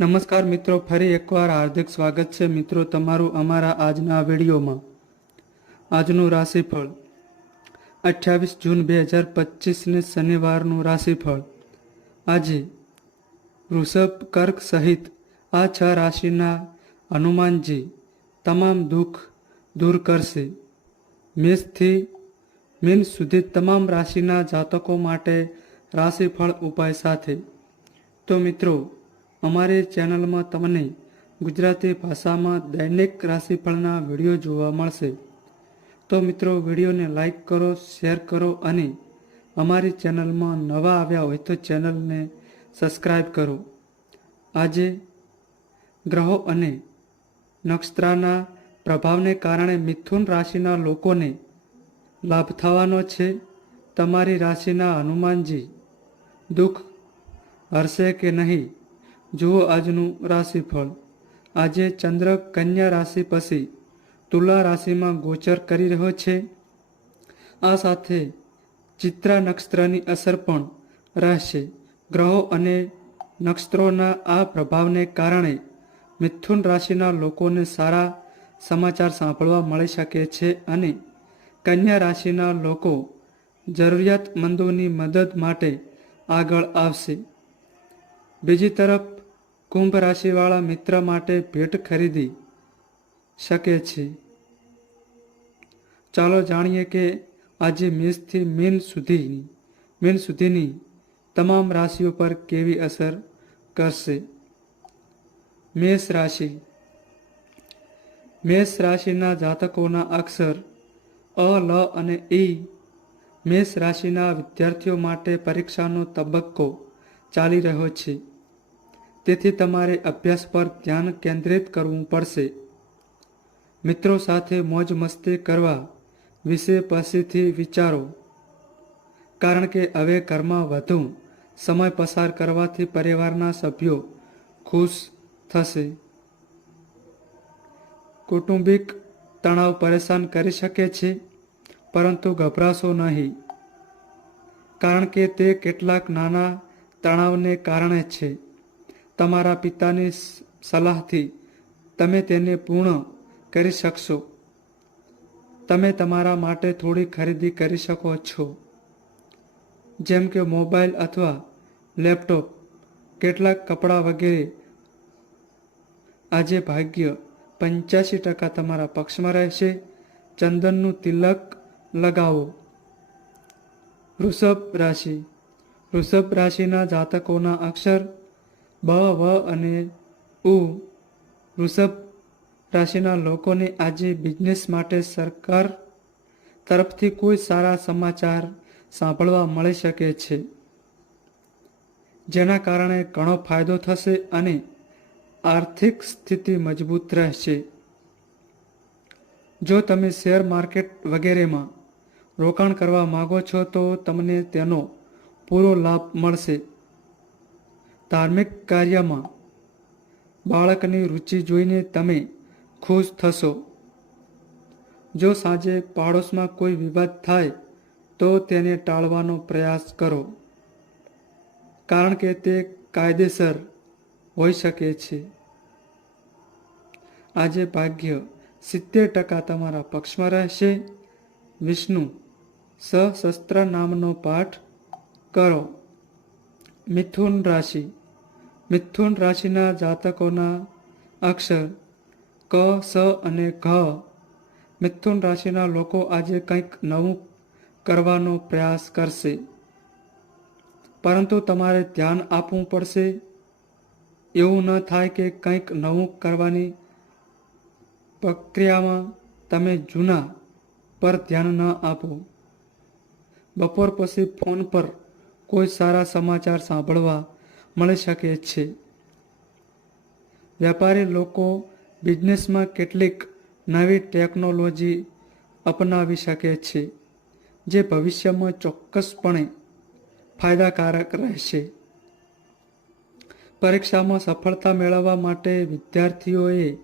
નમસ્કાર મિત્રો, ફરી એકવાર હાર્દિક સ્વાગત છે મિત્રો તમારું અમારા આજના વિડીયોમાં. આજનું રાશિફળ, અઠ્યાવીસ જૂન બે હજાર પચીસને શનિવારનું રાશિફળ. આજે વૃષભ કર્ક સહિત આ છ રાશિના હનુમાનજી તમામ દુઃખ દૂર કરશે. મેષથી મીન સુધી તમામ રાશિના જાતકો માટે રાશિફળ ઉપાય સાથે. તો મિત્રો અમારી ચેનલમાં તમને ગુજરાતી ભાષામાં દૈનિક રાશિફળના વીડિયો જોવા મળશે. તો મિત્રો, વિડીયોને લાઈક કરો, શેર કરો અને અમારી ચેનલમાં નવા આવ્યા હોય તો ચેનલને સબસ્ક્રાઈબ કરો. આજે ગ્રહો અને નક્ષત્રના પ્રભાવને કારણે મિથુન રાશિના લોકોને લાભ થવાનો છે. તમારી રાશિના હનુમાનજી, દુઃખ હરશે કે નહીં? જુઓ આજનું રાશિફળ. આજે ચંદ્ર કન્યા રાશિ પછી તુલા રાશિમાં ગોચર કરી રહ્યો છે. આ સાથે ચિત્રા નક્ષત્રની અસર પણ રહેશે. ગ્રહો અને નક્ષત્રોના આ પ્રભાવને કારણે મિથુન રાશિના લોકોને સારા સમાચાર સાંભળવા મળી શકે છે અને કન્યા રાશિના લોકો જરૂરિયાતમંદોની મદદ માટે આગળ આવશે. બીજી તરફ કુંભ રાશિવાળા મિત્ર માટે ભેટ ખરીદી શકે છે. ચાલો જાણીએ કે આજે મેષથી મીન સુધીની મીન સુધીની તમામ રાશિઓ પર કેવી અસર કરશે? મેષ રાશિ. મેષ રાશિના જાતકોના અક્ષર અ, લ અને ઈ મેષ રાશિના વિદ્યાર્થીઓ માટે પરીક્ષાનો તબક્કો ચાલી રહ્યો છે. તેથી તમારે અભ્યાસ પર ધ્યાન કેન્દ્રિત કરવું પડશે. મિત્રો સાથે મોજ મસ્તી કરવા વિશે પછીથી વિચારો. કારણ કે હવે ઘરમાં વધુ સમય પસાર કરવાથી પરિવારના સભ્યો ખુશ થશે. કૌટુંબિક તણાવ પરેશાન કરી શકે છે, પરંતુ ગભરાશો નહીં. કારણ કે તે કેટલાક નાના તણાવને કારણે છે. તમારા પિતાની સલાહથી તમે તેને પૂર્ણ કરી શકશો. તમે તમારા માટે થોડી ખરીદી કરી શકો છો. જેમ કે મોબાઈલ અથવા લેપટોપ, કેટલાક કપડાં વગેરે. આજે ભાગ્ય પંચ્યાસી ટકા તમારા પક્ષમાં રહેશે. ચંદનનું તિલક લગાવો. વૃષભ રાશિ. વૃષભ રાશિના જાતકોના અક્ષર બ, વ અને ઉ વૃષભ રાશિના લોકોને આજે બિઝનેસ માટે સરકાર તરફથી કોઈ સારા સમાચાર સાંભળવા મળી શકે છે. જેના કારણે ઘણો ફાયદો થશે અને આર્થિક સ્થિતિ મજબૂત રહેશે. જો તમે શેર માર્કેટ વગેરેમાં રોકાણ કરવા માગો છો તો તમને તેનો પૂરો લાભ મળશે. ધાર્મિક કાર્યમાં બાળકની રુચિ જોઈને તમે ખુશ થશો. જો સાંજે પાડોશમાં કોઈ વિવાદ થાય, તો તેને ટાળવાનો પ્રયાસ કરો. કારણ કે તે કાયદેસર હોઈ શકે છે. આજે ભાગ્ય સિત્તેર ટકા તમારા પક્ષમાં રહેશે. વિષ્ણુ સશસ્ત્ર નામનો પાઠ કરો. મિથુન રાશિ મિથુન રાશિના જાતકોના અક્ષર ક, સ અને ઘ. મિથુન રાશિના લોકો આજે કંઈક નવું કરવાનો પ્રયાસ કરશે. પરંતુ તમારે ધ્યાન આપવું પડશે. એવું ન થાય કે કંઈક નવું કરવાની પ્રક્રિયામાં તમે જૂના પર ધ્યાન ન આપો. બપોર પછી ફોન પર કોઈ સારા સમાચાર સાંભળવા મળી શકે છે. વેપારી લોકો બિઝનેસમાં કેટલીક નવી ટેકનોલોજી અપનાવી શકે છે, જે ભવિષ્યમાં ચોક્કસપણે ફાયદાકારક રહેશે. પરીક્ષામાં સફળતા મેળવવા માટે વિદ્યાર્થીઓએ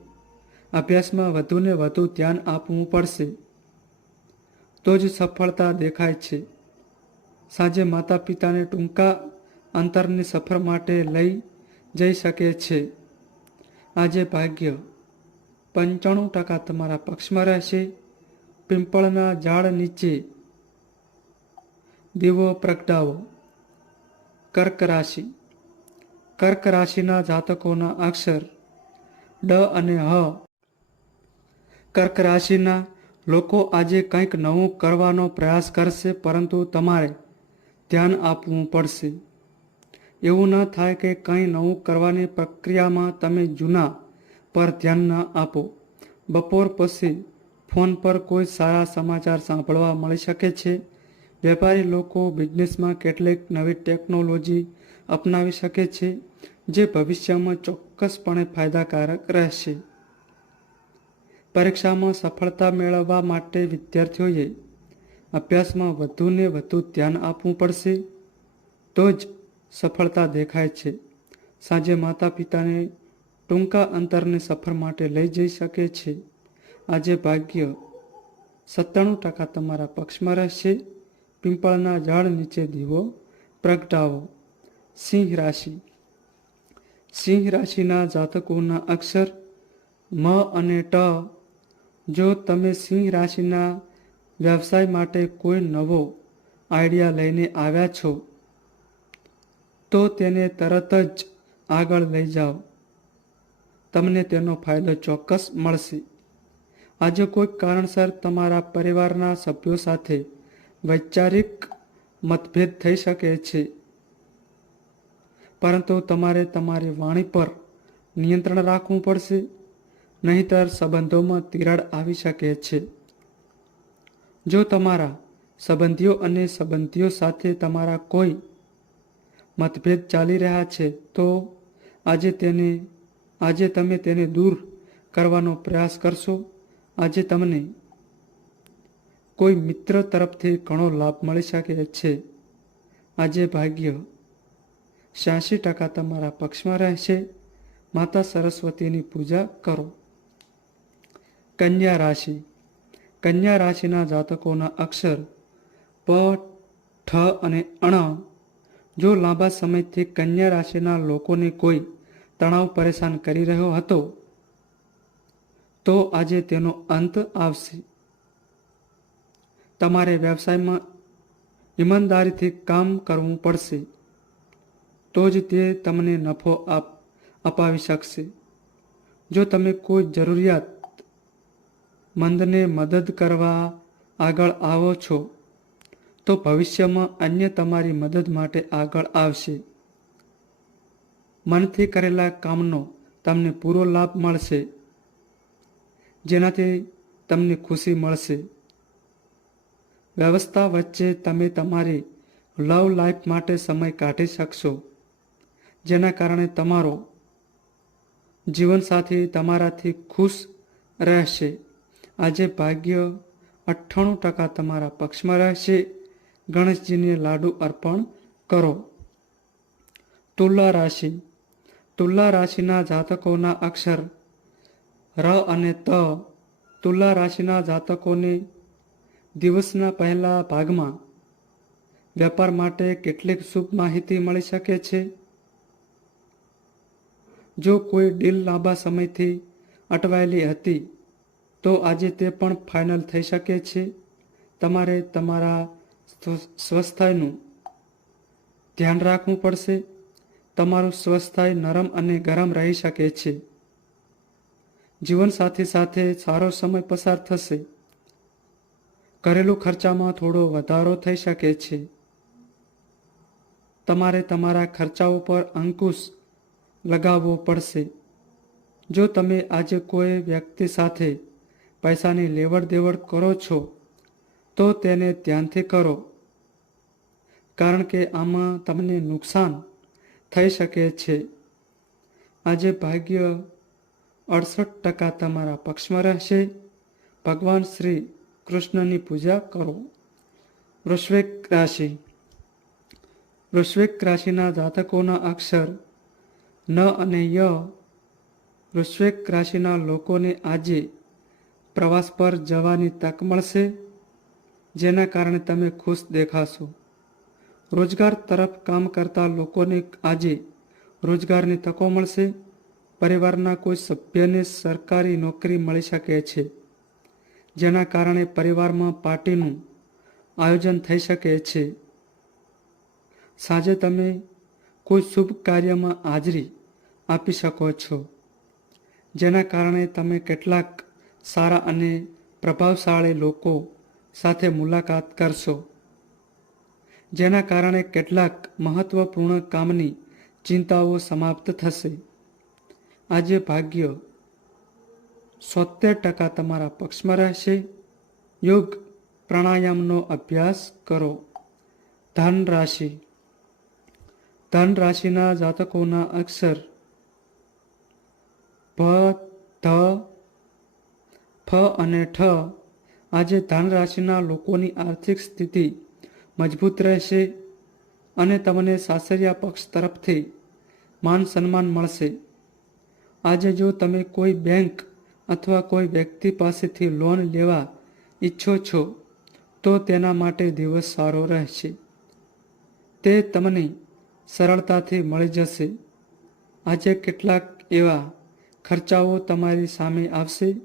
અભ્યાસમાં વધુને વધુ ધ્યાન આપવું પડશે. તો જ સફળતા દેખાય છે. સાંજે માતા પિતાને ટૂંકા અંતરની સફર માટે લઈ જઈ શકે છે. આજે ભાગ્ય પંચાણું ટકા તમારા પક્ષમાં રહેશે. પિંપળના ઝાડ નીચે દીવો પ્રગટાવો. કર્ક રાશિ. કર્ક રાશિના જાતકોના અક્ષર ડ અને હ. કર્ક રાશિના લોકો આજે કંઈક નવું કરવાનો પ્રયાસ કરશે, પરંતુ તમારે ધ્યાન આપવું પડશે. એવું ન થાય કે કંઈ નવું કરવાની પ્રક્રિયામાં તમે જૂના પર ધ્યાન ન આપો. બપોર પછી ફોન પર કોઈ સારા સમાચાર સાંભળવા મળી શકે છે. વેપારી લોકો બિઝનેસમાં કેટલીક નવી ટેકનોલોજી અપનાવી શકે છે, જે ભવિષ્યમાં ચોક્કસપણે ફાયદાકારક રહેશે. પરીક્ષામાં સફળતા મેળવવા માટે વિદ્યાર્થીઓએ અભ્યાસમાં વધુને વધુ ધ્યાન આપવું પડશે. તો જ સફળતા દેખાય છે. સાંજે માતા પિતાને ટૂંકા અંતરની સફર માટે લઈ જઈ શકે છે. આજે ભાગ્ય સત્તાણું ટકા તમારા પક્ષમાં રહેશે. પિંપળના ઝાડ નીચે દીવો, પ્રગટાવો. સિંહ રાશિ. સિંહ રાશિના જાતકોના અક્ષર મ અને ટ. જો તમે સિંહ રાશિના વ્યવસાય માટે કોઈ નવો આઈડિયા લઈને આવ્યા છો તો તેને તરત જ આગળ લઈ જાઓ. તમને તેનો ફાયદો ચોક્કસ મળશે. આજે કોઈ કારણસર તમારા પરિવારના સભ્યો સાથે વૈચારિક મતભેદ થઈ શકે છે. પરંતુ તમારે તમારી વાણી પર નિયંત્રણ રાખવું પડશે, નહીંતર સંબંધોમાં તિરાડ આવી શકે છે. જો તમારા સંબંધીઓ અને સંબંધીઓ સાથે તમારા કોઈ મતભેદ ચાલી રહ્યા છે, તો આજે તેને, આજે તમે તેને દૂર કરવાનો પ્રયાસ કરશો. આજે તમને કોઈ મિત્ર તરફથી ઘણો લાભ મળી શકે છે. આજે ભાગ્ય છ્યાસી ટકા તમારા પક્ષમાં રહેશે. માતા સરસ્વતીની પૂજા કરો. કન્યા રાશિ. કન્યા રાશિના જાતકોના અક્ષર પ, ઠ અને અણ જો લાંબા સમયથી કન્યા રાશિના લોકોને કોઈ તણાવ પરેશાન કરી રહ્યો હતો, તો આજે તેનો અંત આવશે. તમારે વ્યવસાયમાં ઈમાનદારીથી કામ કરવું પડશે, તો જ તે તમને નફો આપ, અપાવી શકશે. જો તમે કોઈ જરૂરિયાત મંદને મદદ કરવા આગળ આવો છો તો ભવિષ્યમાં અન્ય તમારી મદદ માટે આગળ આવશે. મનથી કરેલા કામનો તમને પૂરો લાભ મળશે. જેનાથી તમને ખુશી મળશે. વ્યવસ્થા વચ્ચે તમે તમારી લવ લાઈફ માટે સમય કાઢી શકશો, જેના કારણે તમારો જીવનસાથી તમારાથી ખુશ રહેશે. આજે ભાગ્ય અઠ્ઠાણું ટકા તમારા પક્ષમાં રહેશે. ગણેશજીને લાડુ અર્પણ કરો. તુલા રાશિ. તુલા રાશિના જાતકોના અક્ષર ર અને ત. તુલા રાશિના જાતકોને દિવસના પહેલા ભાગમાં વેપાર માટે કેટલીક શુભ માહિતી મળી શકે છે? જો કોઈ ડીલ લાંબા સમયથી અટવાયેલી હતી, તો આજે તે પણ ફાઇનલ થઈ શકે છે. તમારે તમારા સ્વસ્થાયનું ધ્યાન રાખવું પડશે. તમારું સ્વસ્થાય નરમ અને ગરમ રહી શકે છે. જીવનસાથી સાથે સારો સમય પસાર થશે. ઘરેલું ખર્ચામાં થોડો વધારો થઈ શકે છે. તમારે તમારા ખર્ચાઓ પર અંકુશ લગાવવો પડશે. જો તમે આજે કોઈ વ્યક્તિ સાથે પૈસાની લેવડ દેવડ કરો છો તો તેને ધ્યાનથી કરો. કારણ કે આમાં તમને નુકસાન થઈ શકે છે. આજે ભાગ્ય અડસઠ ટકા તમારા પક્ષમાં રહેશે. ભગવાન શ્રી કૃષ્ણની પૂજા કરો. વૃશ્વિક રાશિ. વૃશ્વિક રાશિના જાતકોના અક્ષર ન અને ય વૃશ્વિક રાશિના લોકોને આજે પ્રવાસ પર જવાની તક મળશે. જેના કારણે તમે ખુશ દેખાશો. રોજગાર તરફ કામ કરતા લોકોને આજે રોજગારની તકો મળશે. પરિવારના કોઈ સભ્યને સરકારી નોકરી મળી શકે છે, જેના કારણે પરિવારમાં પાર્ટીનું આયોજન થઈ શકે છે. સાંજે તમે કોઈ શુભ કાર્યમાં હાજરી આપી શકો છો, જેના કારણે તમે કેટલાક સારા અને પ્રભાવશાળી લોકો સાથે મુલાકાત કરશો. જેના કારણે કેટલાક મહત્વપૂર્ણ કામની ચિંતાઓ સમાપ્ત થશે. આજે ભાગ્ય સોતેર ટકા તમારા પક્ષમાં રહેશે. યોગ પ્રાણાયામનો અભ્યાસ કરો. ધન રાશિ. ધન રાશિના જાતકોના અક્ષર ભ ધ, ફ અને ઠ આજે ધન રાશિના લોકોની આર્થિક સ્થિતિ મજબૂત રહેશે અને તમને સાસરિયા પક્ષ તરફથી માન સન્માન મળશે. આજે જો તમે કોઈ બેંક અથવા કોઈ વ્યક્તિ પાસેથી લોન લેવા ઈચ્છો છો, તો તેના માટે દિવસ સારો રહેશે. તે તમને સરળતાથી મળી જશે. આજે કેટલાક એવા ખર્ચાઓ તમારી સામે આવશે.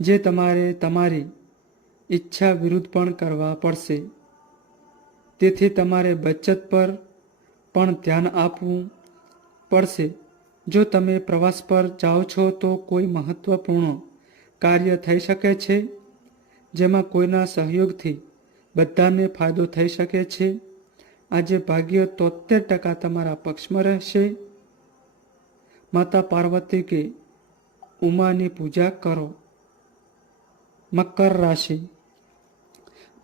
જે તમારે તમારી ઈચ્છા વિરુદ્ધ પણ કરવા પડશે. તેથી તમારે બચત પર પણ ધ્યાન આપવું પડશે. જો તમે પ્રવાસ પર જાઓ છો તો કોઈ મહત્વપૂર્ણ કાર્ય થઈ શકે છે, જેમાં કોઈના સહયોગથી બધાને ફાયદો થઈ શકે છે. આજે ભાગ્ય તોતેર ટકા તમારા પક્ષમાં રહેશે. માતા પાર્વતી કે ઉમાની પૂજા કરો. મકર રાશિ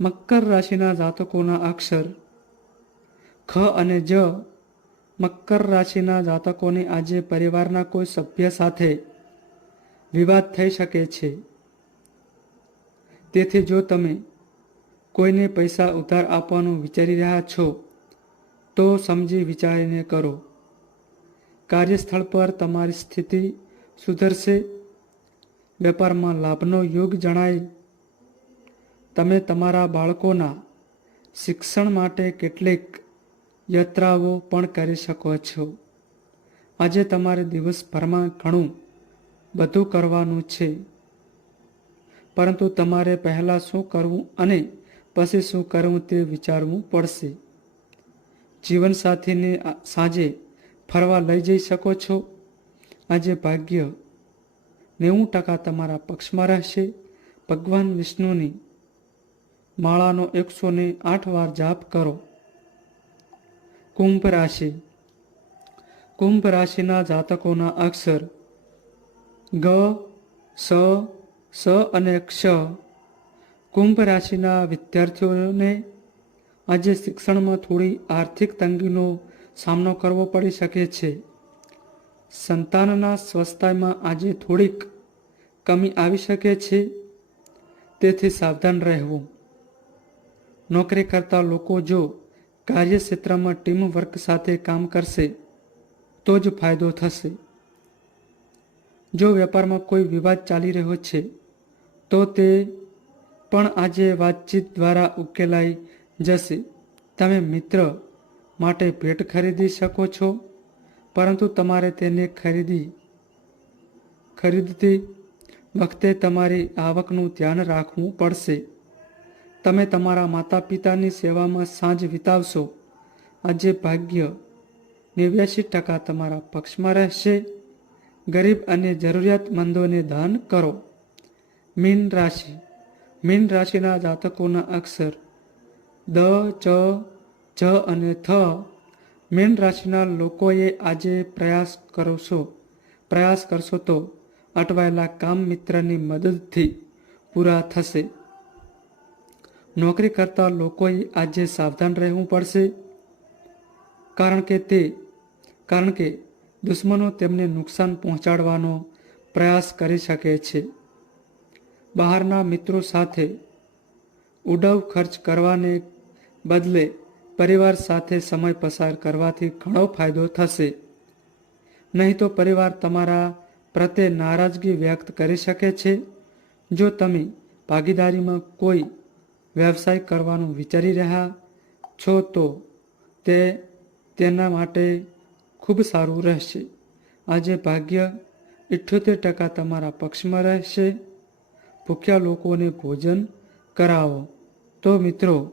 મકર રાશિના જાતકોના અક્ષર ખ અને જ મકર રાશિના જાતકોને આજે પરિવારના કોઈ સભ્ય સાથે વિવાદ થઈ શકે છે તેથી જો તમે કોઈને પૈસા ઉધાર આપવાનું વિચારી રહ્યા છો તો સમજી વિચારીને કરો કાર્યસ્થળ પર તમારી સ્થિતિ સુધરશે વેપારમાં લાભનો યોગ જણાય. તમે તમારા બાળકોના શિક્ષણ માટે કેટલીક યાત્રાઓ પણ કરી શકો છો. આજે તમારે દિવસભરમાં ઘણું બધું કરવાનું છે. પરંતુ તમારે પહેલાં શું કરવું અને પછી શું કરવું તે વિચારવું પડશે. જીવનસાથીને સાંજે ફરવા લઈ જઈ શકો છો. આજે ભાગ્ય નેવું ટકા તમારા પક્ષમાં રહેશે. ભગવાન વિષ્ણુની માળાનો એકસો ને આઠ વાર જાપ કરો. કુંભ રાશિ. કુંભ રાશિના જાતકોના અક્ષર ગ, સ સ અને ક્ષ. કુંભ રાશિના વિદ્યાર્થીઓને આજે શિક્ષણમાં થોડી આર્થિક તંગીનો સામનો કરવો પડી શકે છે. સંતાનના સ્વસ્થતામાં આજે થોડીક કમી આવી શકે છે. તેથી સાવધાન રહેવું. નોકરી કરતા લોકો જો કાર્યક્ષેત્રમાં ટીમ વર્ક સાથે કામ કરશે, તો જ ફાયદો થશે. જો વેપારમાં કોઈ વિવાદ ચાલી રહ્યો છે, તો તે પણ આજે વાતચીત દ્વારા ઉકેલાઈ જશે. તમે મિત્ર માટે ભેટ ખરીદી શકો છો. પરંતુ તમારે તેને ખરીદી, ખરીદતી વખતે તમારી આવકનું ધ્યાન રાખવું પડશે. તમે તમારા માતા પિતાની સેવામાં સાંજ વિતાવશો. આજે ભાગ્ય નેવ્યાસી ટકા તમારા પક્ષમાં રહેશે. ગરીબ અને જરૂરિયાતમંદોને દાન કરો. મીન રાશિ. મીન રાશિના જાતકોના અક્ષર દ, ચ, જ અને થ મીન રાશિના લોકોએ આજે પ્રયાસ કરશો પ્રયાસ કરશો તો અટવાયેલા કામ મિત્રની મદદથી પૂરા થશે. નોકરી કરતા લોકોએ આજે સાવધાન રહેવું પડશે. કારણ કે તે, કારણ કે દુશ્મનો તેમને નુકસાન પહોંચાડવાનો પ્રયાસ કરી શકે છે. બહારના મિત્રો સાથે ઉડાવ ખર્ચ કરવાને બદલે પરિવાર સાથે સમય પસાર કરવાથી ઘણો ફાયદો થશે. નહીં તો પરિવાર તમારા પ્રત્યે નારાજગી વ્યક્ત કરી શકે છે. જો તમે ભાગીદારીમાં કોઈ વ્યવસાય કરવાનું વિચારી રહ્યા છો તો તે તેના માટે ખૂબ સારું રહેશે. આજે ભાગ્ય ઇઠ્યોતેર ટકા તમારા પક્ષમાં રહેશે. ભૂખ્યા લોકોને ભોજન કરાવો. તો મિત્રો